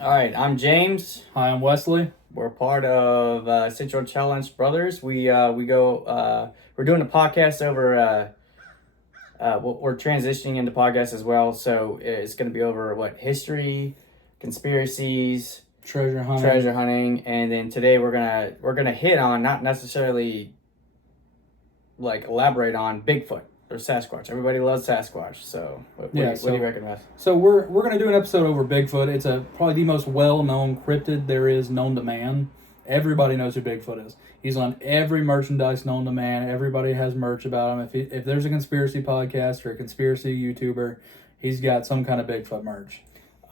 All right, I'm James. Hi, I'm Wesley. We're part of Central Challenge Brothers. We're doing a podcast over. We're transitioning into podcasts as well, so it's going to be over history, conspiracies, Treasure hunting. and then today we're gonna hit on, not necessarily like elaborate on, Bigfoot or Sasquatch. Everybody loves Sasquatch, so what do you reckon, Wes? So we're gonna do an episode over Bigfoot. It's probably the most well-known cryptid there is known to man. Everybody knows who Bigfoot is. He's on every merchandise known to man. Everybody has merch about him. If there's a conspiracy podcast or a conspiracy YouTuber, he's got some kind of Bigfoot merch.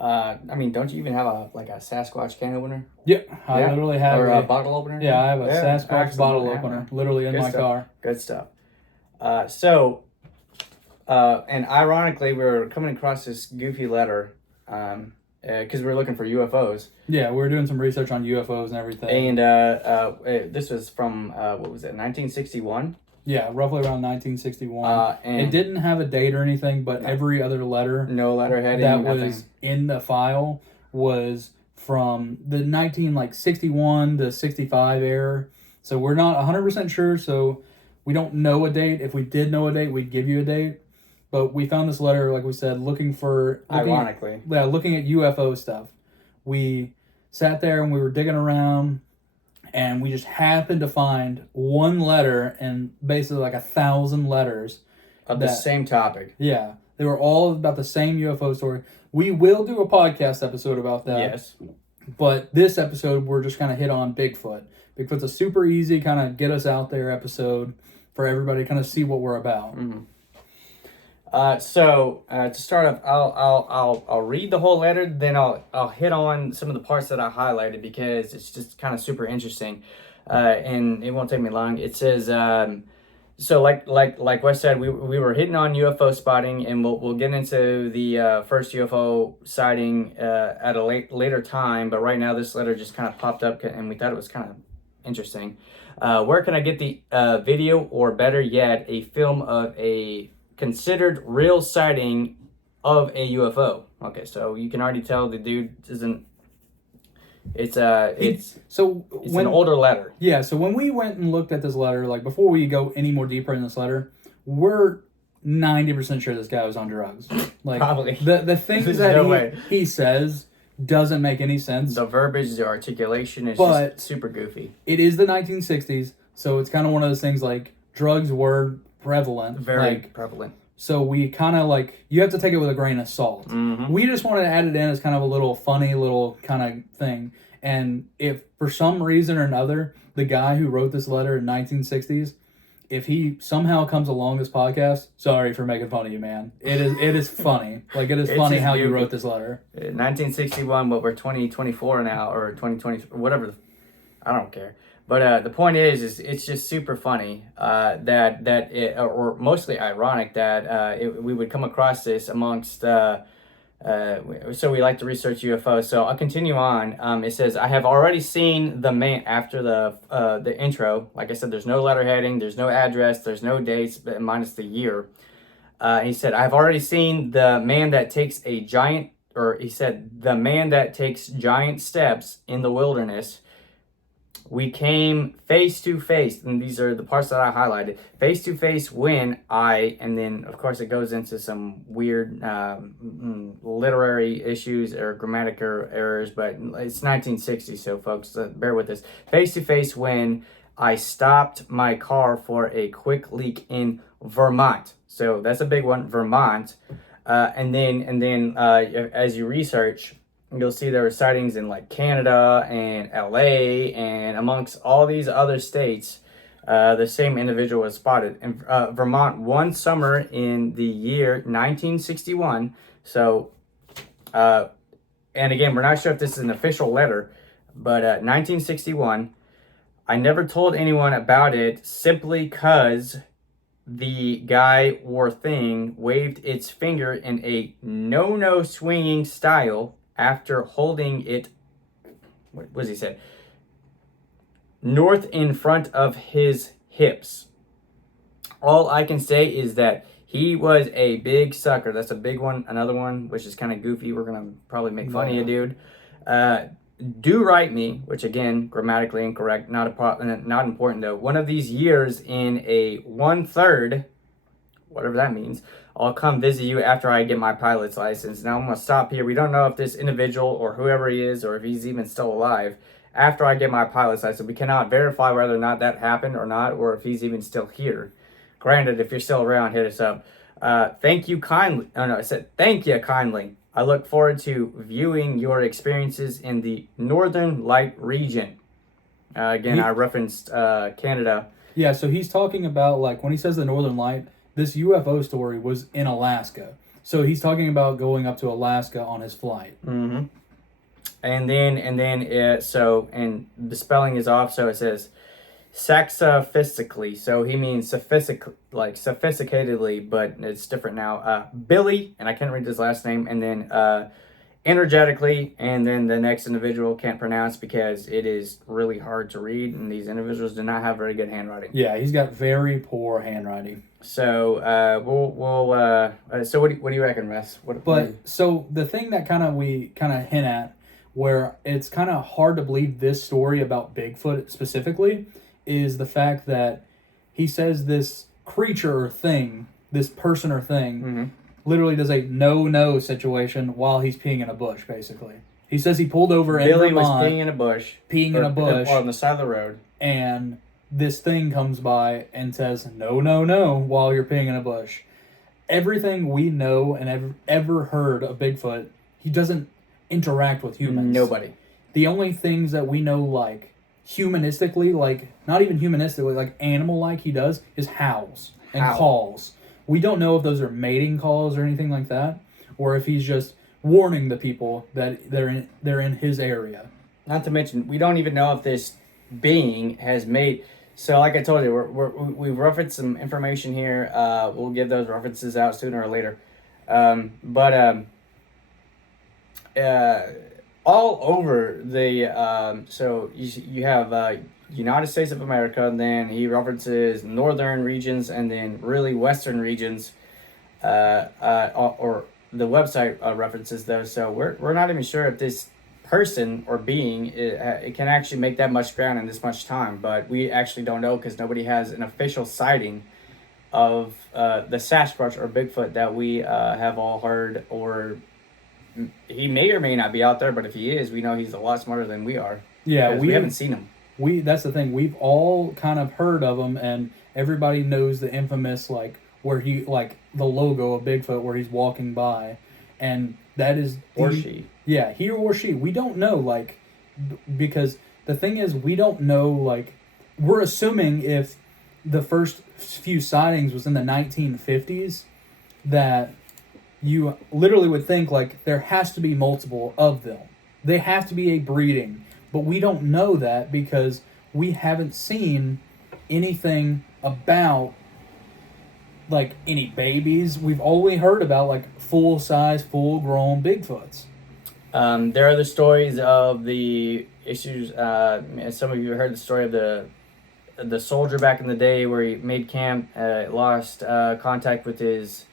Don't you even have a Sasquatch can opener? Yep, I literally have a bottle opener. Yeah, I have a Sasquatch bottle opener, literally in my car. Good stuff. And ironically, we were coming across this goofy letter, because we were looking for UFOs. Yeah, we were doing some research on UFOs and everything. And this was from 1961. Yeah, roughly around 1961. And it didn't have a date or anything, but every other letter, no letterhead, that was in the file was from the 1961 to 65 era. So we're not 100% sure. So we don't know a date. If we did know a date, we'd give you a date. But we found this letter, like we said, looking at UFO stuff. We sat there and we were digging around, and we just happened to find one letter and basically 1,000 letters of the same topic. Yeah, they were all about the same UFO story. We will do a podcast episode about that. Yes. But this episode, we're just kind of hit on Bigfoot. Bigfoot's a super easy kind of get us out there episode for everybody to kind of see what we're about. Mm-hmm. To start off, I'll read the whole letter, then I'll hit on some of the parts that I highlighted because it's just kind of super interesting, and it won't take me long. It says, like Wes said, we were hitting on UFO spotting, and we'll get into the first UFO sighting at a later time. But right now, this letter just kind of popped up, and we thought it was kind of interesting. Where can I get the video, or better yet, a film of a considered real sighting of a UFO? Okay, so you can already tell the dude isn't. It's an older letter. Yeah, so when we went and looked at this letter, before we go any more deeper in this letter, we're 90% sure this guy was on drugs. Probably. The things that he says doesn't make any sense. The verbiage, the articulation is just super goofy. It is the 1960s, so it's kind of one of those things drugs were prevalent. Very prevalent. So we kind of you have to take it with a grain of salt. Mm-hmm. We just wanted to add it in as kind of a little funny little kind of thing. And if for some reason or another, the guy who wrote this letter in 1960s, if he somehow comes along this podcast, sorry for making fun of you, man. It is funny. It is funny how you wrote this letter. 1961, but we're 2024 now, or 2020, whatever. I don't care. But the point is it's just super funny or mostly ironic that we would come across this amongst. So we like to research UFOs. So I'll continue on. It says, I have already seen the man, after the intro. Like I said, there's no letterheading, there's no address, there's no dates, minus the year. He said, I have already seen the man that takes the man that takes giant steps in the wilderness. We came face to face, and these are the parts that I highlighted, face to face when and then of course it goes into some weird literary issues or grammatical errors, but it's 1960, so folks, bear with us. Face to face when I stopped my car for a quick leak in Vermont. So that's a big one, Vermont. And then as you research, you'll see there were sightings in Canada and LA, and amongst all these other states, the same individual was spotted in Vermont one summer in the year 1961. So, and again, we're not sure if this is an official letter, but 1961. I never told anyone about it simply because the guy or thing waved its finger in a no swinging style after holding it, what was he said? North in front of his hips. All I can say is that he was a big sucker. That's a big one. Another one, which is kind of goofy. We're going to probably make fun of you, dude. Do write me, which again, grammatically incorrect, not important though. One of these years in a 1/3, whatever that means, I'll come visit you after I get my pilot's license. Now I'm going to stop here. We don't know if this individual or whoever he is or if he's even still alive after I get my pilot's license. We cannot verify whether or not that happened or not, or if he's even still here. Granted, if you're still around, hit us up. Thank you kindly. Oh no, I said thank you kindly. I look forward to viewing your experiences in the Northern Light region. Again, I referenced Canada. Yeah, so he's talking about, like, when he says the Northern Light, this UFO story was in Alaska. So he's talking about going up to Alaska on his flight. Mm-hmm. And the spelling is off, so it says sophistically. So he means sophisticatedly, but it's different now. Billy, and I can't read his last name, and then energetically, and then the next individual can't pronounce because it is really hard to read, and these individuals do not have very good handwriting. Yeah, he's got very poor handwriting. So so what do you reckon, Russ? So the thing that we hint at, where it's kind of hard to believe this story about Bigfoot specifically, is the fact that he says this creature or thing, this person or thing, literally does a no situation while he's peeing in a bush, basically. He says he pulled over in Vermont. Billy was peeing in a bush. On the side of the road. And this thing comes by and says, no, while you're peeing in a bush. Everything we know and ever heard of Bigfoot, he doesn't interact with humans. Nobody. The only things that we know, like, humanistically, like, not even humanistically, like, animal-like he does, is howls and calls. We don't know if those are mating calls or anything like that, or if he's just warning the people that they're in his area. Not to mention, we don't even know if this being has made... So, like I told you, we've referenced some information here. We'll give those references out sooner or later. All over the... so, you have United States of America, and then he references northern regions, and then really western regions, or the website references those. So, we're not even sure if this person or being it can actually make that much ground in this much time, but we actually don't know because nobody has an official sighting of the Sasquatch or Bigfoot that we have all heard, or he may or may not be out there, but if he is, we know he's a lot smarter than we are. Yeah, we haven't seen him. That's the thing, we've all kind of heard of him, and everybody knows the infamous, like, where he, like, the logo of Bigfoot where he's walking by, and that is she. Yeah, he or she. We don't know, like, because the thing is, we don't know, like, we're assuming if the first few sightings was in the 1950s, that you literally would think, like, there has to be multiple of them. They have to be a breeding. But we don't know that because we haven't seen anything about, like, any babies. We've only heard about, like, full-size, full-grown Bigfoots. There are the stories of the issues. Some of you heard the story of the soldier back in the day where he made camp, lost contact with his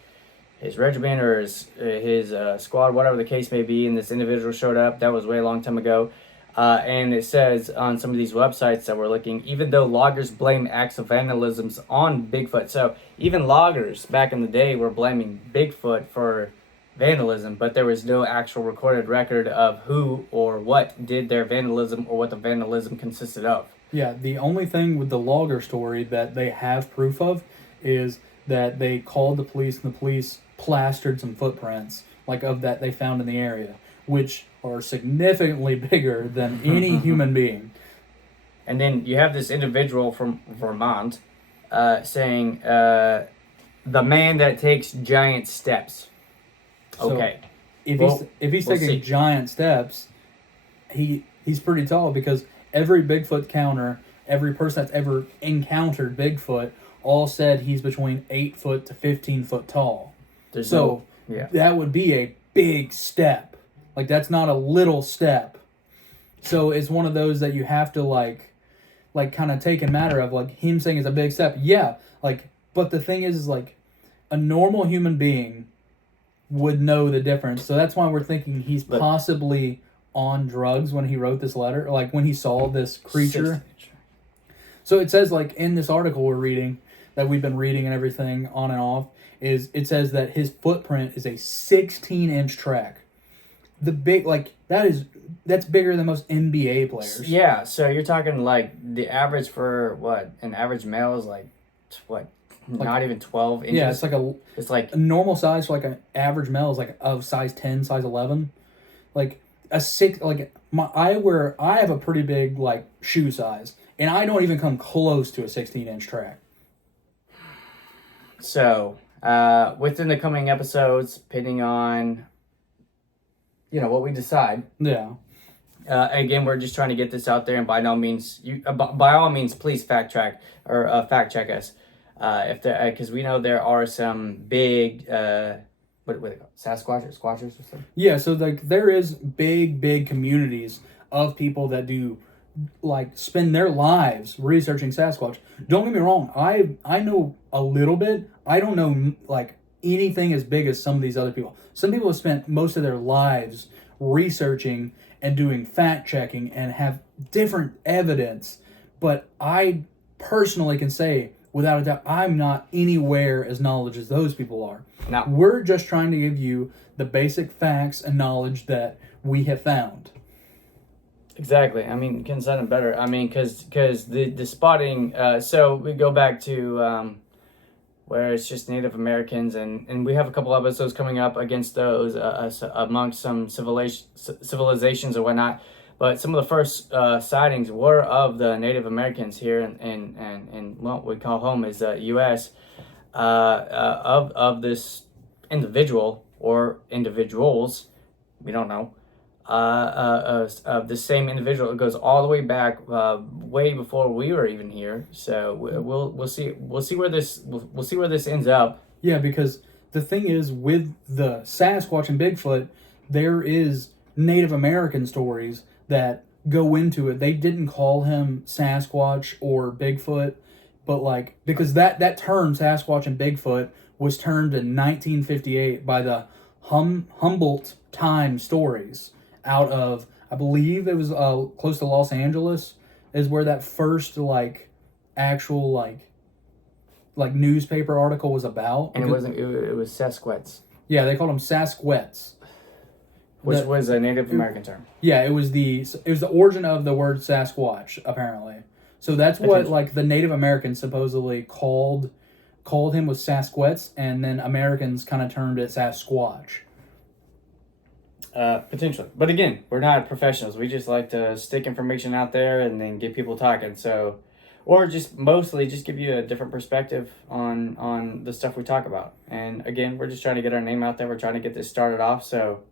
regiment or his squad, whatever the case may be, and this individual showed up. That was way a long time ago. And it says on some of these websites that we're looking, even though loggers blame acts of vandalism on Bigfoot. So even loggers back in the day were blaming Bigfoot for vandalism, but there was no actual recorded record of who or what did their vandalism or what the vandalism consisted of. Yeah, the only thing with the logger story that they have proof of is that they called the police and the police plastered some footprints, like, of that they found in the area, which are significantly bigger than any human being. And then you have this individual from Vermont saying, the man that takes giant steps. Okay. So if he's taking giant steps, he's pretty tall, because every Bigfoot counter, every person that's ever encountered Bigfoot, all said he's between 8 foot to 15 foot tall. That would be a big step. Like, that's not a little step. So it's one of those that you have to like kind of take a matter of, like, him saying it's a big step. Yeah, like, but the thing is like, a normal human being would know the difference. So that's why we're thinking he's possibly on drugs when he wrote this letter, like when he saw this creature. 16. So it says, like, in this article we're reading, that we've been reading and everything on and off, is it says that his footprint is a 16-inch track. The big, like, that's bigger than most NBA players. Yeah, so you're talking like the average for what? An average male is like not even 12 inches. Yeah, it's like a normal size for like an average male is like of size 10, size 11. Like a 6, like I have a pretty big like shoe size, and I don't even come close to a 16-inch track. So, within the coming episodes, depending on what we decide. Yeah. Again, we're just trying to get this out there, and by all means, please fact check us, because we know there are some big what are they called? Sasquatchers or something. Yeah, so like there is big communities of people that do like spend their lives researching Sasquatch. Don't get me wrong, I know a little bit. I don't know like anything as big as some of these other people. Some people have spent most of their lives researching and doing fact checking and have different evidence, but I personally can say without a doubt I'm not anywhere as knowledgeable as those people are. No. We're just trying to give you the basic facts and knowledge that we have found. Exactly. I mean, can sound better. I mean, because the spotting. So we go back to where it's just Native Americans, and we have a couple episodes coming up against those amongst some civilizations or whatnot. But some of the first sightings were of the Native Americans here in what we call home is the U.S. Of this individual or individuals, we don't know. Of the same individual. It goes all the way back, way before we were even here. So we'll see where this ends up. Yeah, because the thing is with the Sasquatch and Bigfoot, there is Native American stories that go into it. They didn't call him Sasquatch or Bigfoot, but like because that term Sasquatch and Bigfoot was termed in 1958 by the Humboldt Time Stories. Out of, I believe it was close to Los Angeles, is where that first like actual like newspaper article was about. And it wasn't. It was Sasquatch. Yeah, they called them Sasquatch, which was a Native American term. Yeah, it was the origin of the word Sasquatch apparently. So that's what like the Native Americans supposedly called him was Sasquatch, and then Americans kind of termed it Sasquatch. Potentially, but again, we're not professionals. We just like to stick information out there and then get people talking. So, or just mostly just give you a different perspective on the stuff we talk about. And again, we're just trying to get our name out there. We're trying to get this started off. So,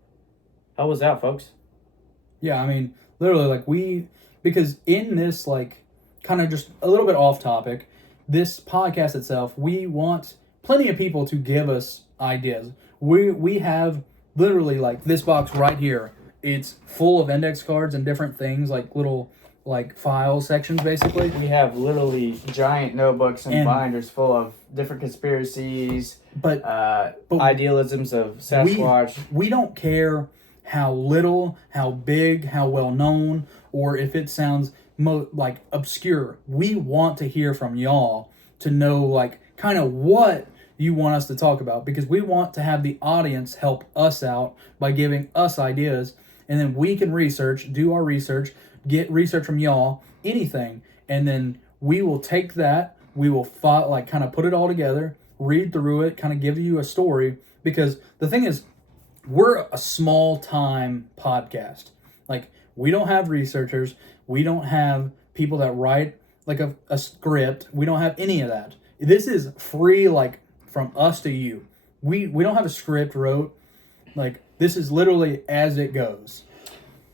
help us out, folks. Yeah, I mean, literally, like because in this like kind of just a little bit off topic, this podcast itself, we want plenty of people to give us ideas. We have. Literally, like, this box right here, it's full of index cards and different things, like little, like, file sections, basically. We have literally giant notebooks and binders full of different conspiracies, but idealisms of Sasquatch. We don't care how little, how big, how well known, or if it sounds, like, obscure. We want to hear from y'all to know, like, kind of what you want us to talk about, because we want to have the audience help us out by giving us ideas, and then we can do our research, get research from y'all, anything, and then we will take that, we will kind of put it all together, read through it, kind of give you a story, because the thing is, we're a small time podcast. Like, we don't have researchers, we don't have people that write like a script, we don't have any of that. This is free, like, from us to you. We don't have a script wrote. Like, this is literally as it goes.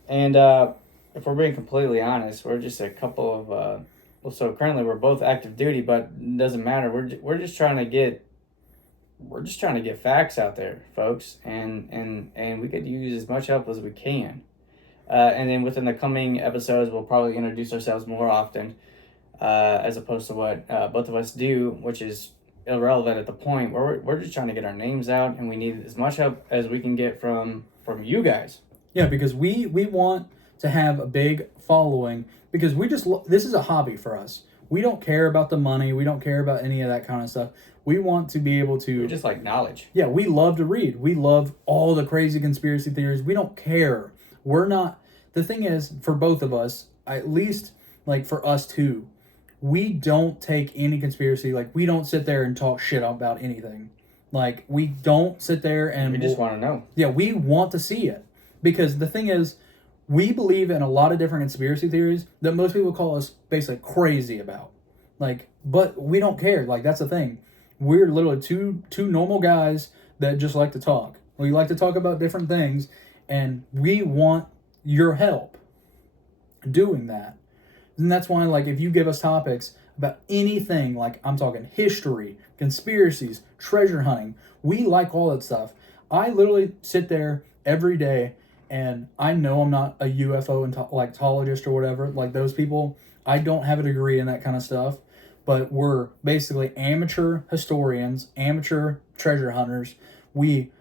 And if we're being completely honest, we're just a couple of so currently we're both active duty, but it doesn't matter. We're just trying to get facts out there, folks, and we could use as much help as we can. And then within the coming episodes, we'll probably introduce ourselves more often, as opposed to what both of us do, which is irrelevant at the point where we're just trying to get our names out, and we need as much help as we can get from you guys. Yeah, because we want to have a big following because this is a hobby for us. We don't care about the money. We don't care about any of that kind of stuff. We want to be able to. We just like knowledge. Yeah, we love to read. We love all the crazy conspiracy theories. We don't care. We're not. The thing is, for both of us, at least like for us two, we don't take any conspiracy. Like, we don't sit there and talk shit about anything. Like, we don't sit there and. We just want to know. Yeah, we want to see it. Because the thing is, we believe in a lot of different conspiracy theories that most people call us basically crazy about. Like, but we don't care. Like, that's the thing. We're literally two normal guys that just like to talk. We like to talk about different things, and we want your help doing that. And that's why, like, if you give us topics about anything, like I'm talking history, conspiracies, treasure hunting, we like all that stuff. I literally sit there every day, and I know I'm not a UFO ontologist or whatever, like those people. I don't have a degree in that kind of stuff, but we're basically amateur historians, amateur treasure hunters. We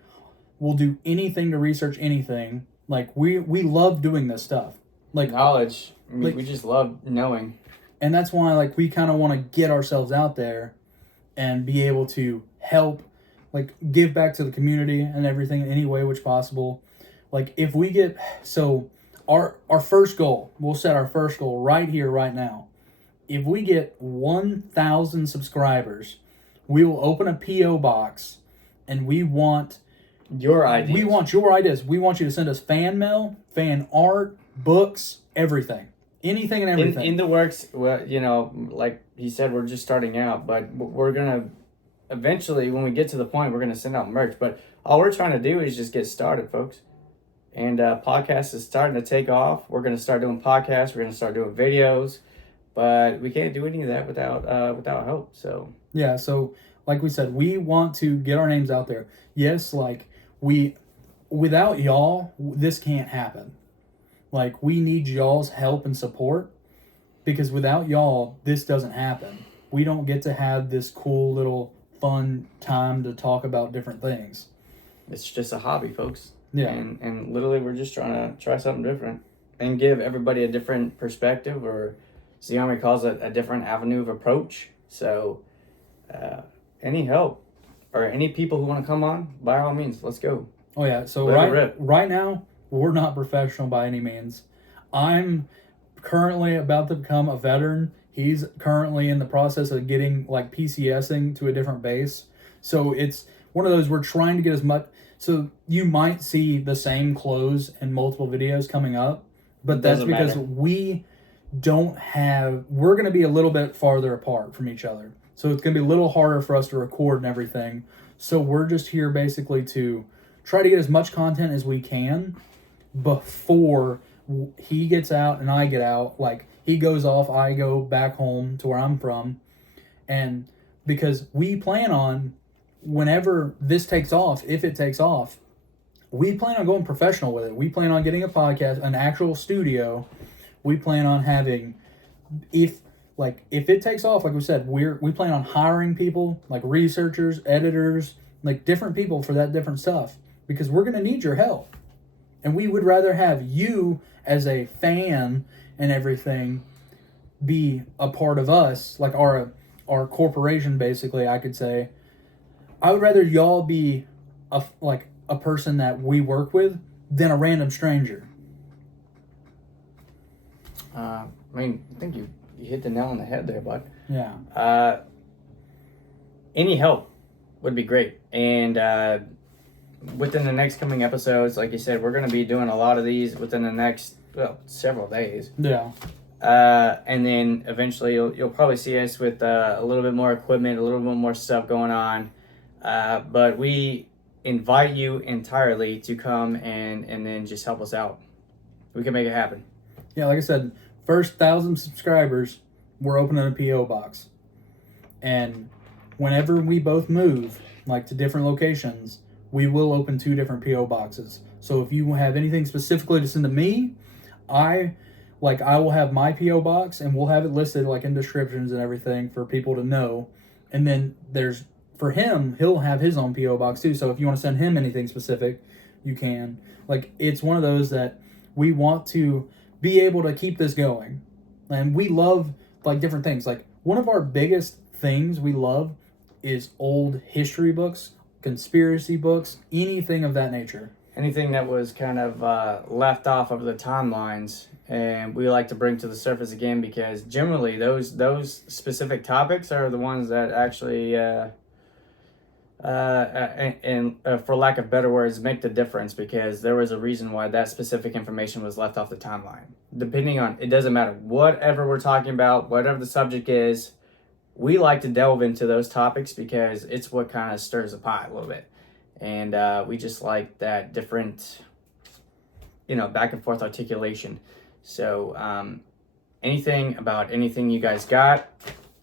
will do anything to research anything. Like, we love doing this stuff. Like, knowledge. I mean, we just love knowing. And that's why, like, we kind of want to get ourselves out there and be able to help, like, give back to the community and everything in any way which possible. Like, if we get, so our first goal, we'll set our first goal right here, right now. If we get 1,000 subscribers, we will open a P.O. box, and we want your ideas. We want your ideas. We want you to send us fan mail, fan art, books, everything. Anything and everything. In the works, well, you know, like he said, we're just starting out, but we're going to, eventually, when we get to the point, we're going to send out merch. But all we're trying to do is just get started, folks. And podcast is starting to take off. We're going to start doing podcasts. We're going to start doing videos. But we can't do any of that without help. So yeah, so like we said, we want to get our names out there. Yes, like without y'all, this can't happen. Like, we need y'all's help and support, because without y'all, this doesn't happen. We don't get to have this cool little fun time to talk about different things. It's just a hobby, folks. Yeah. And literally, we're just trying to try something different and give everybody a different perspective, or Xiaomi calls it a different avenue of approach. So any help or any people who want to come on, by all means, let's go. Oh, yeah. So right now, we're not professional by any means. I'm currently about to become a veteran. He's currently in the process of getting, like, PCSing to a different base. So it's one of those, we're trying to get as much. So you might see the same clothes in multiple videos coming up, but that's because we're going to be a little bit farther apart from each other. So it's going to be a little harder for us to record and everything. So we're just here basically to try to get as much content as we can before he gets out and I get out. Like, he goes off, I go back home to where I'm from. And because we plan on, whenever this takes off, if it takes off, we plan on going professional with it. We plan on getting a podcast, an actual studio. We plan on having, if it takes off, like we said, we plan on hiring people, like researchers, editors, like different people for that different stuff, because we're going to need your help. And we would rather have you as a fan and everything be a part of us, like our corporation, basically, I could say. I would rather y'all be a person that we work with than a random stranger. I mean, I think you hit the nail on the head there, bud. Yeah. Any help would be great. And within the next coming episodes, like you said, we're going to be doing a lot of these within the next, several days. Yeah. And then eventually you'll probably see us with a little bit more equipment, a little bit more stuff going on. But we invite you entirely to come and then just help us out. We can make it happen. Yeah, like I said, first 1,000 subscribers, we're opening a P.O. box. And whenever we both move, like, to different locations, we will open 2 different P.O. boxes. So if you have anything specifically to send to me, I will have my P.O. box, and we'll have it listed, like, in descriptions and everything for people to know. And then for him, he'll have his own P.O. box too. So if you want to send him anything specific, you can. Like, it's one of those that we want to be able to keep this going. And we love, like, different things. Like, one of our biggest things we love is old history books, conspiracy books, anything of that nature. Anything that was kind of left off of the timelines, and we like to bring to the surface again, because generally those specific topics are the ones that actually, for lack of better words, make the difference, because there was a reason why that specific information was left off the timeline. Depending on, it doesn't matter, whatever we're talking about, whatever the subject is, we like to delve into those topics because it's what kind of stirs the pot a little bit. And we just like that different, back and forth articulation. So anything about anything you guys got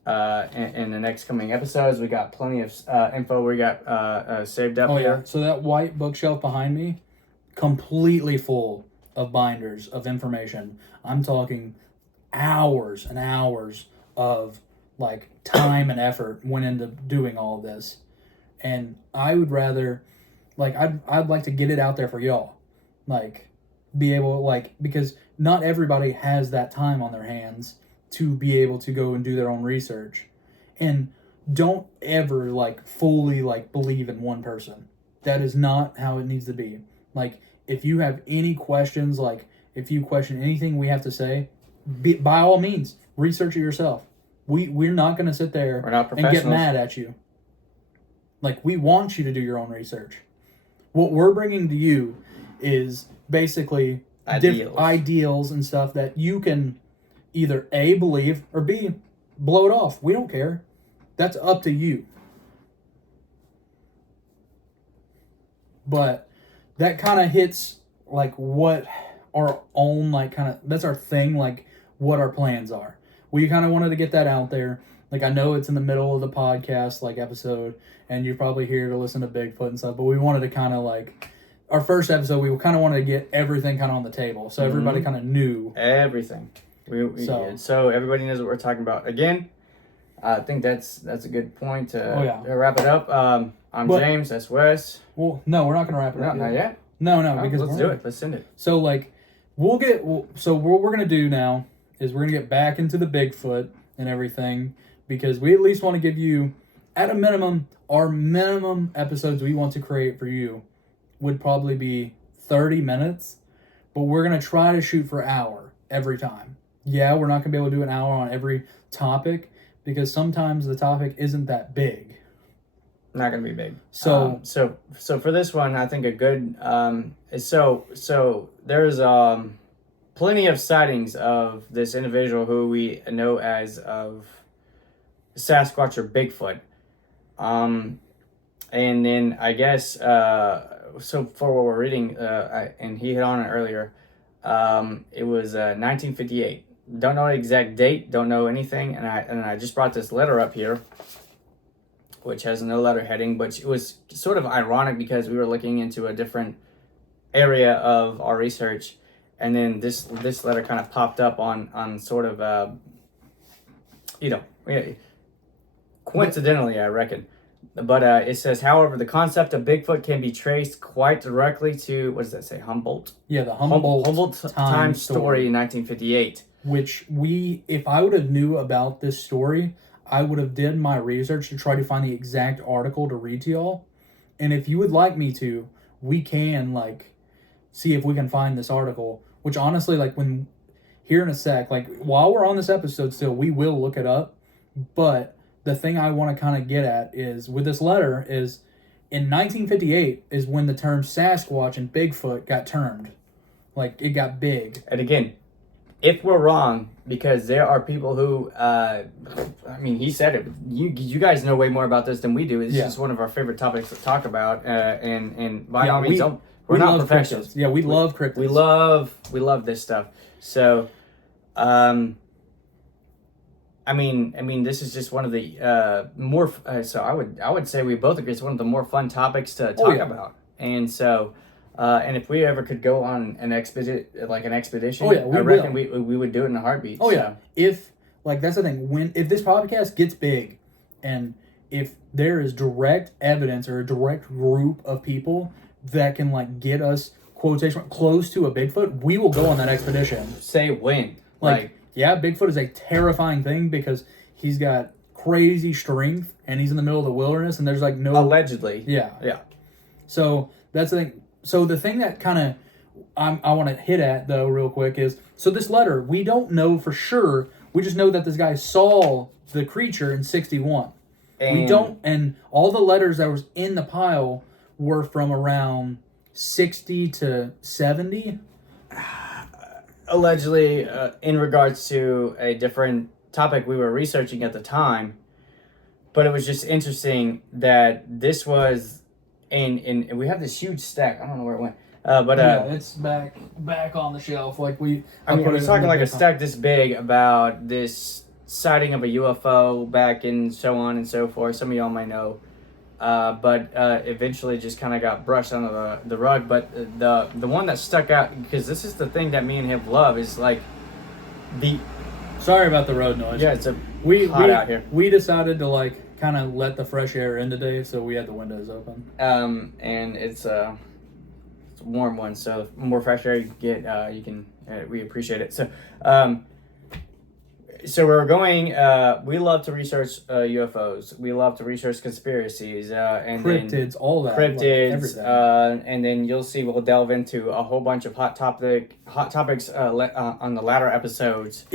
in the next coming episodes, we got plenty of info we got saved up here. Yeah. So that white bookshelf behind me, completely full of binders of information. I'm talking hours and hours of like time and effort went into doing all this. And I would rather, like, I'd like to get it out there for y'all. Like, be able, like, because not everybody has that time on their hands to be able to go and do their own research. And don't ever, like, fully, like, believe in one person. That is not how it needs to be. Like, if you have any questions, like, if you question anything we have to say, by all means, research it yourself. We're not going to sit there and get mad at you. Like, we want you to do your own research. What we're bringing to you is basically ideals and stuff that you can either A, believe, or B, blow it off. We don't care. That's up to you. But that kind of hits, like, what our own, like, kind of, that's our thing, like, what our plans are. We kind of wanted to get that out there. Like, I know it's in the middle of the podcast, like, episode, and you're probably here to listen to Bigfoot and stuff, but we wanted to kind of, like, our first episode, we kind of wanted to get everything kind of on the table, so everybody kind of knew. Everything. So everybody knows what we're talking about. Again, I think that's a good point to wrap it up. I'm James, that's Wes. Well, no, we're not going to wrap it up. Not yet? No, because let's do it. Let's send it. So, like, so what we're going to do now is we're going to get back into the Bigfoot and everything, because we at least want to give you, at a minimum, our minimum episodes we want to create for you would probably be 30 minutes, but we're going to try to shoot for an hour every time. Yeah, we're not going to be able to do an hour on every topic, because sometimes the topic isn't that big. Not going to be big. So for this one, I think a good, so there's plenty of sightings of this individual who we know as of Sasquatch or Bigfoot. And then I guess, so for what we're reading, and he hit on it earlier, it was 1958. Don't know the exact date, don't know anything, and I just brought this letter up here, which has no letter heading, but it was sort of ironic because we were looking into a different area of our research, and then this letter kind of popped up on sort of, coincidentally, I reckon. But it says, however, the concept of Bigfoot can be traced quite directly to, what does that say, Humboldt? Yeah, the Humboldt time story in 1958. Which if I would have knew about this story, I would have did my research to try to find the exact article to read to y'all. And if you would like me to, we can, like, see if we can find this article. Which, honestly, like, here in a sec, like, while we're on this episode still, we will look it up. But the thing I want to kind of get at is, with this letter, is in 1958 is when the term Sasquatch and Bigfoot got termed. Like, it got big. And again, if we're wrong, because there are people who, he said it. You guys know way more about this than we do. It's just one of our favorite topics to talk about. And by all means, we're not professionals. Yeah, we love cryptids. We love this stuff. So, this is just one of the more. So I would say we both agree it's one of the more fun topics to talk about. And so. And if we ever could go on an expedition, I reckon we would do it in a heartbeat. Oh, yeah. If, like, that's the thing. If this podcast gets big, and if there is direct evidence or a direct group of people that can like get us quotation close to a Bigfoot, we will go on that expedition. Say when. Like, yeah, Bigfoot is a terrifying thing because he's got crazy strength and he's in the middle of the wilderness and there's like no... Allegedly. Yeah. Yeah. So that's the thing. So the thing that kind of I want to hit at, though, real quick is, so this letter, we don't know for sure. We just know that this guy saw the creature in 61. And all the letters that was in the pile were from around 60 to 70. Allegedly, in regards to a different topic we were researching at the time. But it was just interesting that this was and we have this huge stack. I don't know where it went. It's back on the shelf. Like we we're talking like a stack this big about this sighting of a UFO back in so on and so forth. Some of y'all might know, but eventually just kind of got brushed under the rug. But the one that stuck out, because this is the thing that me and him love, is like the. Sorry about the road noise. Yeah, it's hot out here. We decided to like kind of let the fresh air in today, so we had the windows open. And it's a warm one, so the more fresh air you get, we appreciate it. So we're going. We love to research UFOs. We love to research conspiracies and cryptids, all that. Cryptids, and then you'll see we'll delve into a whole bunch of hot topics on the latter episodes.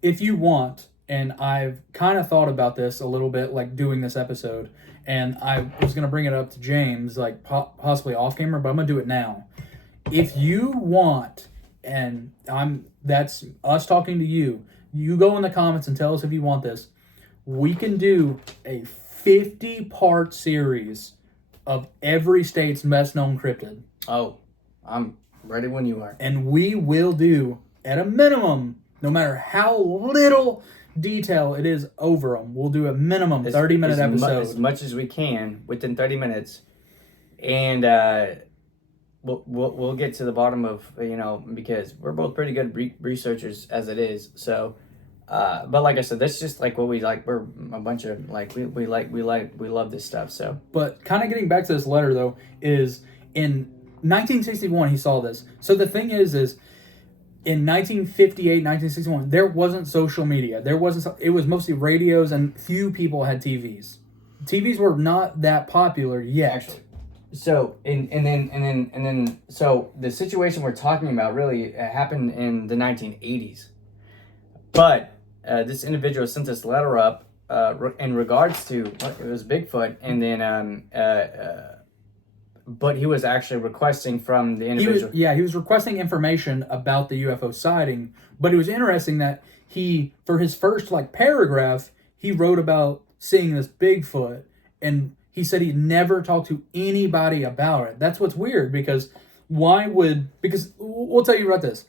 If you want, and I've kind of thought about this a little bit, like doing this episode, and I was going to bring it up to James, like possibly off camera, but I'm going to do it now. If you want, and that's us talking to you, you go in the comments and tell us if you want this. We can do a 50-part series of every state's best known cryptid. Oh, I'm ready when you are. And we will do, at a minimum, no matter how little detail it is over them, we'll do a minimum 30-minute episode. As much as we can within 30 minutes. And we'll get to the bottom of, because we're both pretty good researchers as it is. So, but like I said, that's just like what we like. We're a bunch of like, we love this stuff. So, but kind of getting back to this letter though, is in 1961, he saw this. So the thing is in 1958, 1961, there wasn't social media. It was mostly radios and few people had TVs. TVs were not that popular yet. Actually. So and then so the situation we're talking about really happened in the 1980s. But this individual sent this letter up in regards to it was Bigfoot, and then but he was actually requesting from the individual. He was requesting information about the UFO sighting, but it was interesting that for his first paragraph, he wrote about seeing this Bigfoot, and he said he never talked to anybody about it. That's what's weird, because we'll tell you about this.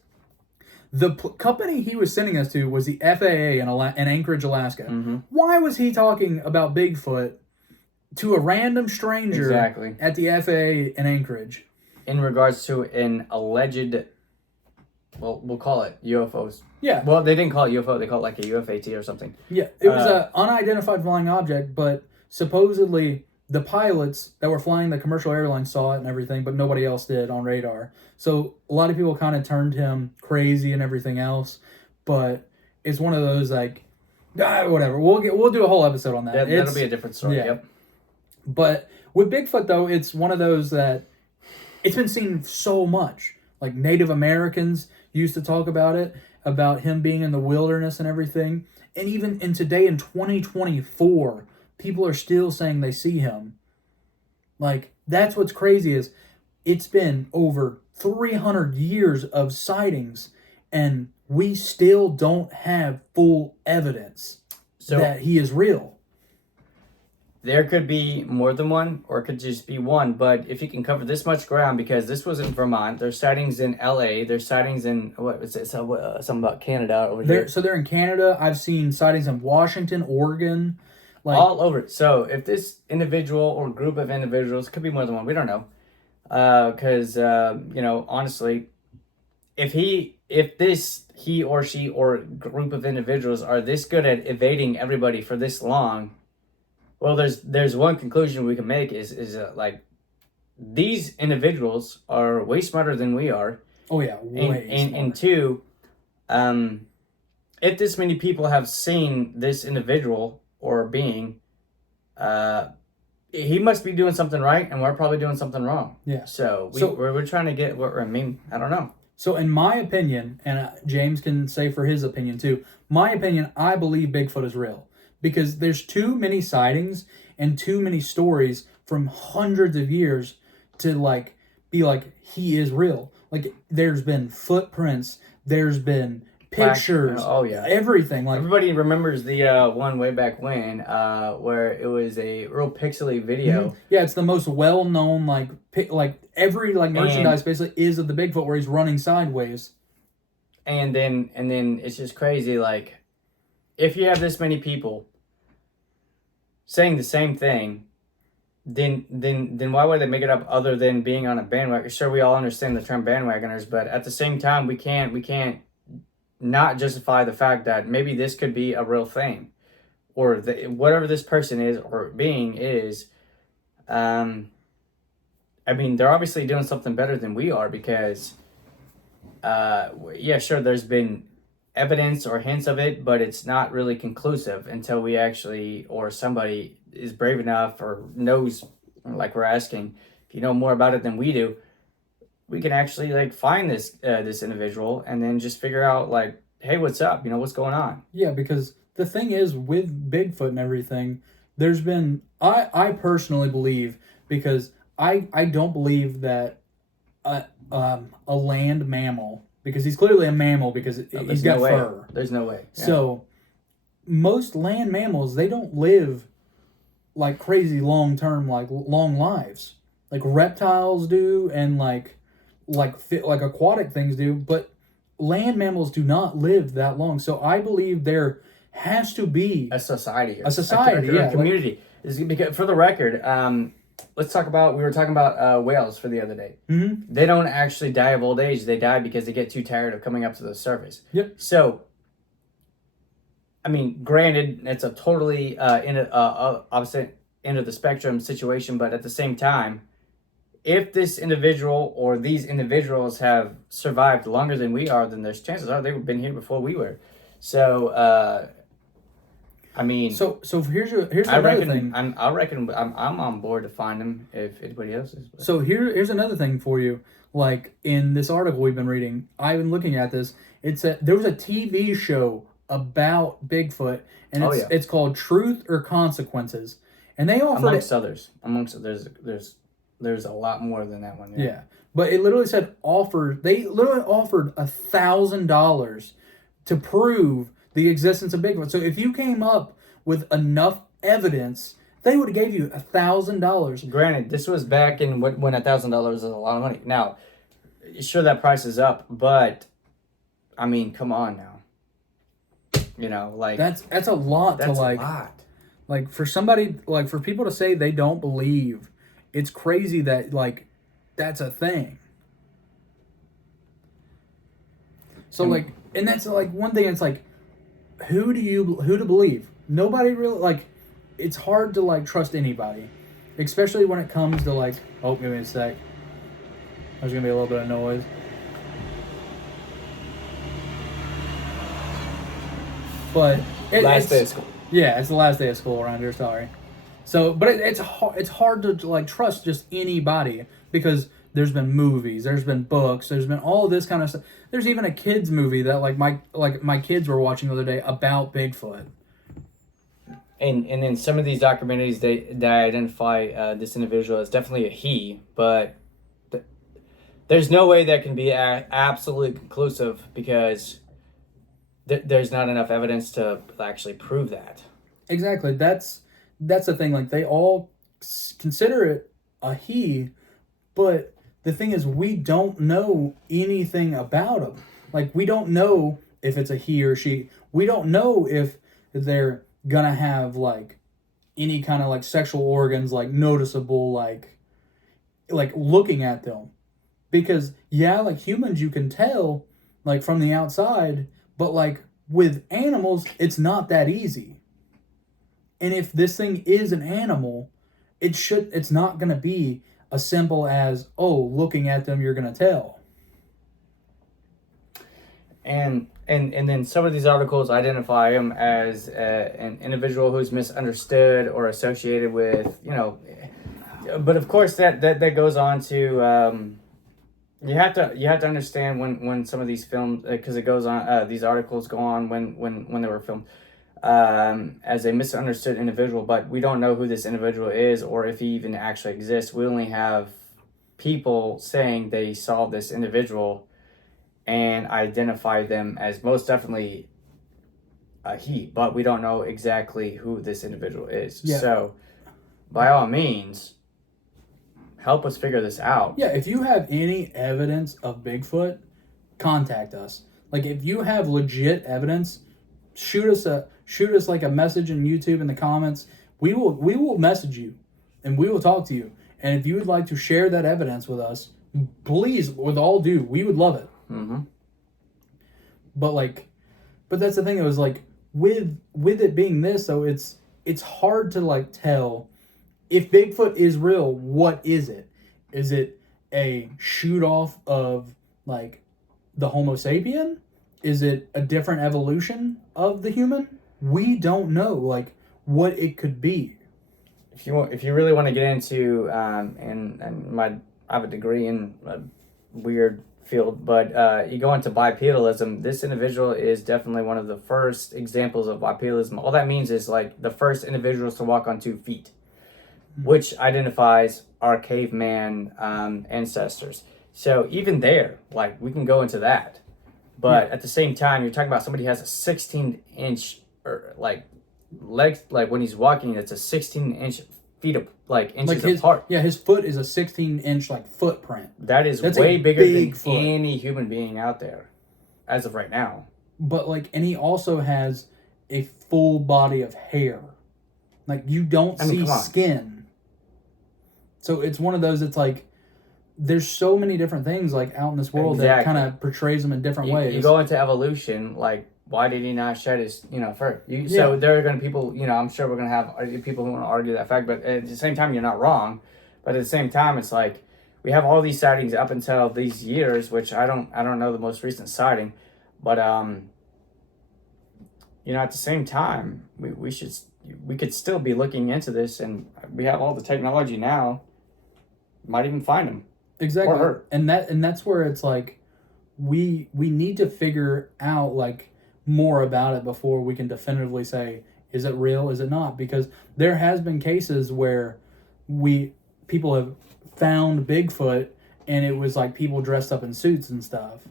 The company he was sending us to was the FAA in Anchorage, Alaska. Mm-hmm. Why was he talking about Bigfoot to a random stranger at the FAA in Anchorage? In regards to an alleged, well, we'll call it UFOs. Yeah. Well, they didn't call it UFO. They called it like a UFAT or something. Yeah. It was an unidentified flying object, but supposedly the pilots that were flying the commercial airlines saw it and everything, but nobody else did on radar. So a lot of people kind of turned him crazy and everything else, but it's one of those whatever. We'll do a whole episode on that. That'll be a different story. Yeah. Yep. But with Bigfoot though, it's one of those that it's been seen so much. Like Native Americans used to talk about it, about him being in the wilderness and everything. And even today in 2024, people are still saying they see him. Like, that's what's crazy is it's been over 300 years of sightings, and we still don't have full evidence that he is real. There could be more than one, or it could just be one, but if you can cover this much ground, because this was in Vermont, there's sightings in LA, there's sightings in, something about Canada over here. So they're in Canada. I've seen sightings in Washington, Oregon. All over. So if this individual or group of individuals, could be more than one, we don't know. Because, honestly, if he or she or group of individuals are this good at evading everybody for this long, well, there's one conclusion we can make is these individuals are way smarter than we are. Oh yeah, way and smarter. two, if this many people have seen this individual or being, he must be doing something right, and we're probably doing something wrong. Yeah. So So- we're trying to get what I mean. I don't know. So, in my opinion, and James can say for his opinion too, my opinion, I believe Bigfoot is real because there's too many sightings and too many stories from hundreds of years to like be like he is real. Like there's been footprints, there's been pictures, Oh yeah. everything. Like Everybody remembers the one way back when, where it was a real pixely video. yeah, it's the most well-known like every like merchandise basically is of the Bigfoot where he's running sideways. And then it's just crazy. Like, if you have this many people saying the same thing, then why would they make it up other than being on a bandwagon? Sure, we all understand the term bandwagoners, but at the same time, we can't not justify the fact that maybe this could be a real thing, or whatever this person is or being is. I mean, they're obviously doing something better than we are because, yeah, sure, there's been evidence or hints of it, but it's not really conclusive until we actually, or somebody is brave enough or knows, like we're asking, if you know more about it than we do, we can actually like find this this individual and then just figure out like, hey, what's up? You know, what's going on? Yeah, because the thing is with Bigfoot and everything, there's been I personally believe because I don't believe that a land mammal, because he's clearly a mammal because he's got fur. There's no way. Yeah. So most land mammals, they don't live like crazy long lives. Like reptiles do and like aquatic things do, but land mammals do not live that long. So I believe there has to be a society, a community. Because for the record, let's talk about, we were talking about whales for the other day. Mm-hmm. They don't actually die of old age. They die because they get too tired of coming up to the surface. Yep. So, I mean, granted, it's a totally opposite end of the spectrum situation, but at the same time, if this individual or these individuals have survived longer than we are, then there's chances are they've been here before we were. So, I mean, so here's another thing. I'm on board to find them if anybody else is. But. So here's another thing for you. Like in this article we've been reading, I've been looking at this. There was a TV show about Bigfoot, and it's called Truth or Consequences, and they offered There's a lot more than that one. Yeah, but it literally said They literally offered $1,000 to prove the existence of Bigfoot. So if you came up with enough evidence, they would have gave you $1,000. Granted, this was back in when $1,000 is a lot of money. Now, sure, that price is up, but I mean, come on now. You know, like that's a lot. That's a lot. Like for somebody, like for people to say they don't believe, it's crazy that like that's a thing. So and that's like one thing. It's like, who to believe? Nobody really, like, it's hard to like trust anybody, especially when it comes to like. Oh, give me a sec. There's gonna be a little bit of noise. But last day of school. Yeah, it's the last day of school around here. Sorry. So, but it's hard to like trust just anybody because there's been movies, there's been books, there's been all of this kind of stuff. There's even a kids movie that my kids were watching the other day about Bigfoot. And in some of these documentaries, they identify this individual as definitely a he, but there's no way that can be absolutely conclusive because there's not enough evidence to actually prove that. Exactly. That's the thing. Like they all consider it a he, but the thing is, we don't know anything about him. Like we don't know if it's a he or she. We don't know if they're gonna have like any kind of like sexual organs like noticeable like looking at them, because like humans you can tell like from the outside, but like with animals it's not that easy. And if this thing is an animal, it's not gonna be a simple as, oh, looking at them, you're going to tell. And then some of these articles identify him as an individual who's misunderstood or associated with, but of course that goes on to, you have to understand when some of these films, because it goes on, these articles go on when they were filmed, as a misunderstood individual, but we don't know who this individual is or if he even actually exists. We only have people saying they saw this individual and identify them as most definitely a he, but we don't know exactly who this individual is. Yeah. So, by all means, help us figure this out. Yeah, if you have any evidence of Bigfoot, contact us. Like, if you have legit evidence, shoot us like a message in YouTube in the comments. We will message you, and we will talk to you. And if you would like to share that evidence with us, please, with all due, we would love it. Mm-hmm. But that's the thing. It was like with it being this, though, it's hard to like tell if Bigfoot is real. What is it? Is it a shoot off of like the Homo sapien? Is it a different evolution of the human? We don't know like what it could be. If you really want to get into I have a degree in a weird field, but you go into bipedalism. This individual is definitely one of the first examples of bipedalism. All that means is like the first individuals to walk on 2 feet, which identifies our caveman ancestors. So even there, like we can go into that, but at the same time, you're talking about somebody who has a 16-inch or like legs, like when he's walking, it's a 16-inch feet of like inches apart. Yeah, his foot is a 16-inch like footprint. That's way bigger than any human being out there, as of right now. But like, and he also has a full body of hair. Like you don't see skin. So it's one of those. It's like there's so many different things like out in this world that kind of portrays them in different ways. You go into evolution, like why did he not shed his fur? So there are going to be people, I'm sure we're going to have people who want to argue that fact, but at the same time you're not wrong. But at the same time, it's like we have all these sightings up until these years, which I don't know the most recent sighting, but at the same time we could still be looking into this, and we have all the technology now. Might even find him. Exactly. Or her. And that's where it's like we need to figure out like more about it before we can definitively say, is it real, is it not? Because there has been cases where people have found Bigfoot and it was like people dressed up in suits and stuff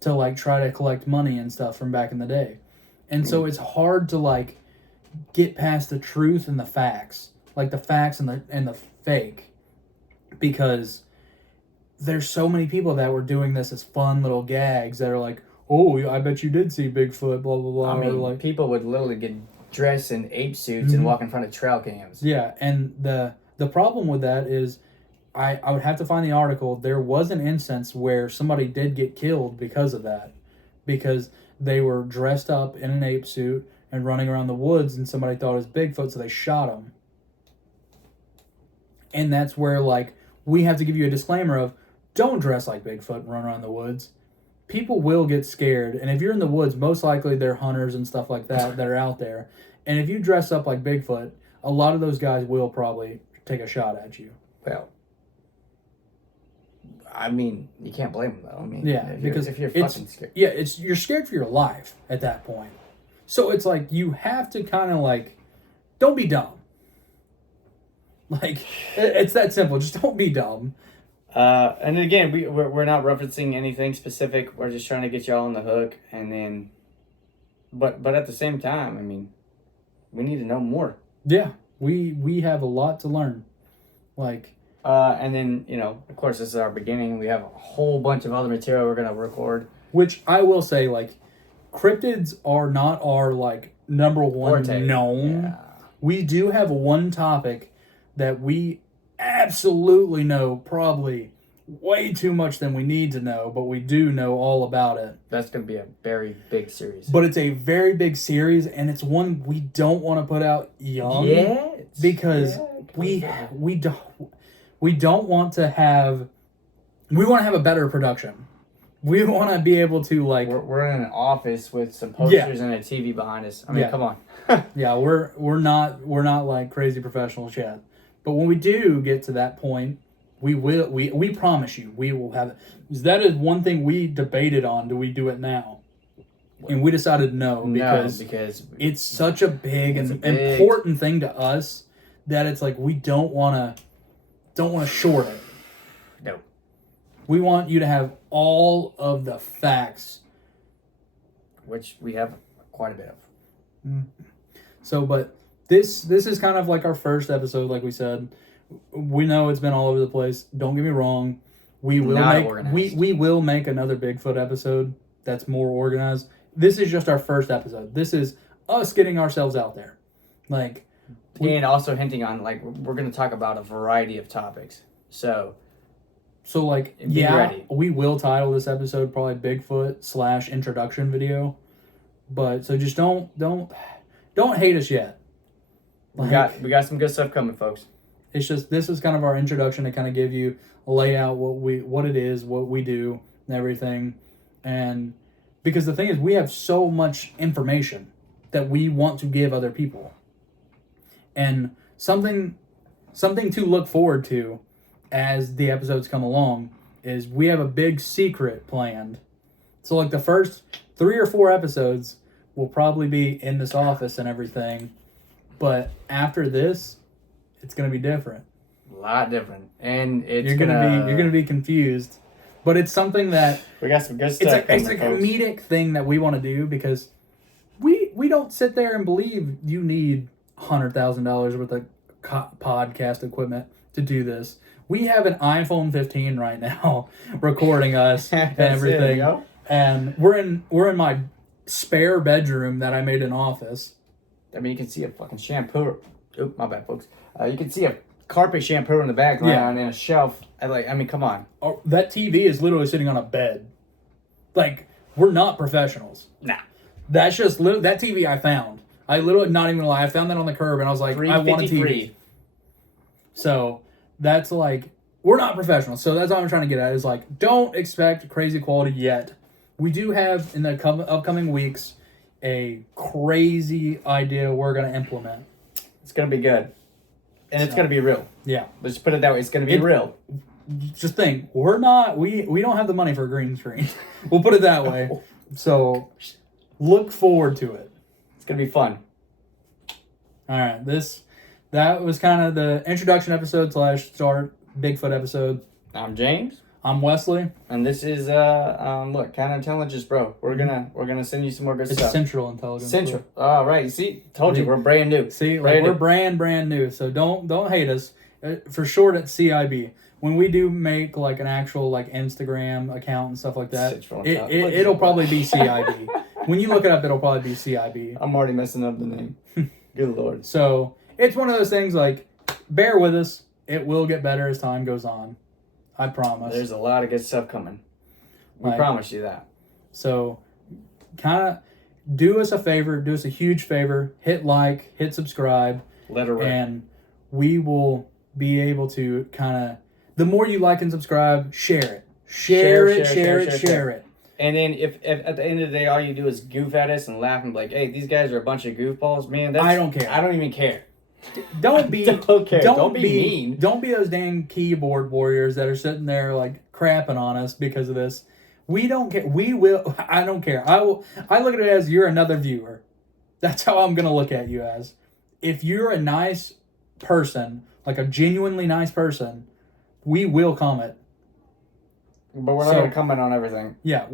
to like try to collect money and stuff from back in the day. And so it's hard to like get past the truth and the facts, like the facts and the fake, because there's so many people that were doing this as fun little gags that are like, oh, I bet you did see Bigfoot, blah, blah, blah. I mean, like, people would literally get dressed in ape suits and walk in front of trail cams. Yeah, and the problem with that is I would have to find the article. There was an instance where somebody did get killed because of that. Because they were dressed up in an ape suit and running around the woods and somebody thought it was Bigfoot, so they shot him. And that's where, like, we have to give you a disclaimer of, don't dress like Bigfoot and run around the woods. People will get scared. And if you're in the woods, most likely they're hunters and stuff like that that are out there. And if you dress up like Bigfoot, a lot of those guys will probably take a shot at you. Well, I mean, you can't blame them, though. I mean, because if you're fucking scared. Yeah, you're scared for your life at that point. So it's like you have to kind of like, don't be dumb. Like, it's that simple. Just don't be dumb. And again, we're not referencing anything specific. We're just trying to get y'all on the hook, and then, but at the same time, I mean, we need to know more. Yeah, we have a lot to learn. Like, and then of course, this is our beginning. We have a whole bunch of other material we're gonna record. Which I will say, like, cryptids are not our like number one known. Yeah. We do have one topic that we absolutely know probably way too much than we need to know, but we do know all about it. That's going to be a very big series. But it's a very big series, and it's one we don't want to put out young. Yes. Because we we don't want to have. We want to have a better production. We want to be able to like. We're in an office with some posters and a TV behind us. I mean, come on. Yeah, we're not like crazy professionals yet. But when we do get to that point, we promise you we will have it. Because that is one thing we debated on. Do we do it now? And we decided no because it's such a big and important thing to us that it's like we don't want to short it. No. We want you to have all of the facts, which we have quite a bit of. So, but this is kind of like our first episode, like we said. We know it's been all over the place. Don't get me wrong. We will make another Bigfoot episode that's more organized. This is just our first episode. This is us getting ourselves out there. Like, and also hinting on, like, we're going to talk about a variety of topics. So like, ready. We will title this episode probably Bigfoot / introduction video. But so just don't hate us yet. Like, we got some good stuff coming, folks. It's just, this is kind of our introduction to kind of give you a layout, what it is, what we do, and everything. And because the thing is, we have so much information that we want to give other people. And something to look forward to as the episodes come along is we have a big secret planned. So like the first 3 or 4 episodes will probably be in this office and everything. But after this, it's going to be different. A lot different. And you're gonna be confused. But it's something that we got some good stuff. It's a comedic thing that we want to do because we don't sit there and believe you need $100,000 worth of podcast equipment to do this. We have an iPhone 15 right now recording us and everything. And we're in my spare bedroom that I made an office. I mean, you can see a fucking shampoo. Oh, my bad, folks. You can see a carpet shampoo in the background and a shelf. I mean, come on. Oh, that TV is literally sitting on a bed. Like, we're not professionals. Nah. That's just that TV I found. I literally, not even gonna lie, I found that on the curb and I was like, I want a TV. So that's like, we're not professionals. So that's what I'm trying to get at is like, don't expect crazy quality yet. We do have in the upcoming weeks a crazy idea we're going to implement. It's going to be good. And it's going to be real. Yeah. Let's put it that way. It's going to be real. Just think, we don't have the money for a green screen. We'll put it that way. So look forward to it. It's going to be fun. All right. That was kind of the introduction episode / start Bigfoot episode. I'm James. I'm Wesley. And this is counterintelligence, bro. We're gonna send you some more good stuff. It's Central Intelligence. Central. Oh, right. See, told you we're brand new. See, we're brand new. So don't hate us. For short, it's CIB. When we do make like an actual like Instagram account and stuff like that, it'll probably be CIB. When you look it up, it'll probably be CIB. I'm already messing up the name. Good Lord. So it's one of those things like, bear with us. It will get better as time goes on. I promise. There's a lot of good stuff coming. We promise you that. So, kind of do us a favor. Do us a huge favor. Hit like. Hit subscribe. Let her rip. And we will be able to kind of... The more you like and subscribe, share it. Share it. And then if at the end of the day, all you do is goof at us and laugh and be like, hey, these guys are a bunch of goofballs, man. I don't care. I don't even care. Don't be Don't be mean. Don't be those dang keyboard warriors that are sitting there like crapping on us because of this. We don't care. I don't care. I look at it as you're another viewer. That's how I'm gonna look at you as. If you're a nice person, like a genuinely nice person, we will comment. But we're not gonna comment on everything. Yeah.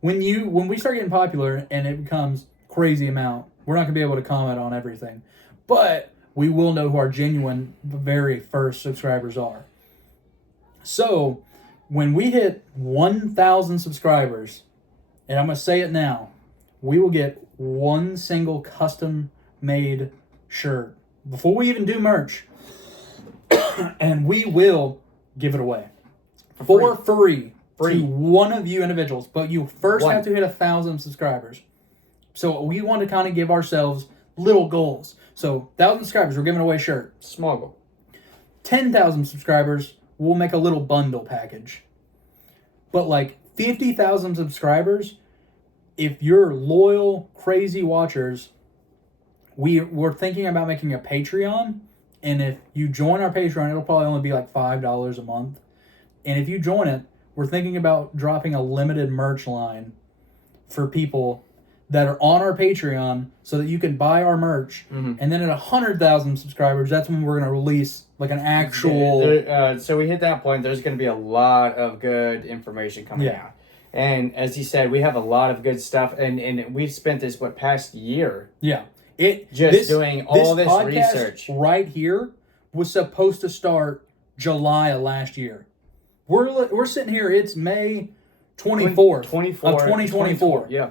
When we start getting popular and it becomes crazy amount, we're not gonna be able to comment on everything. But we will know who our genuine, very first subscribers are. So, when we hit 1,000 subscribers, and I'm going to say it now, we will get one single custom-made shirt before we even do merch. And we will give it away. For free. To one of you individuals. But you first have to hit 1,000 subscribers. So, we want to kind of give ourselves little goals. So, 1,000 subscribers, we're giving away a shirt. Small goal. 10,000 subscribers, we'll make a little bundle package. But like 50,000 subscribers, if you're loyal, crazy watchers, we're thinking about making a Patreon. And if you join our Patreon, it'll probably only be like $5 a month. And if you join it, we're thinking about dropping a limited merch line for people that are on our Patreon so that you can buy our merch. Mm-hmm. And then at 100,000 subscribers, that's when we're going to release like an actual... So we hit that point, there's going to be a lot of good information coming out. And as you said, we have a lot of good stuff. And we've spent this, past year? Yeah. Doing all this research. Right here was supposed to start July of last year. We're sitting here, it's May 24th of 2024. Yeah.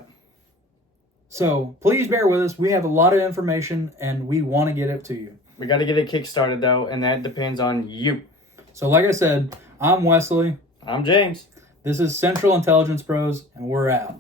So please bear with us. We have a lot of information and we want to get it to you. We got to get it kickstarted though, and that depends on you. So like I said, I'm Wesley. I'm James. This is Central Intelligence Pros, and we're out.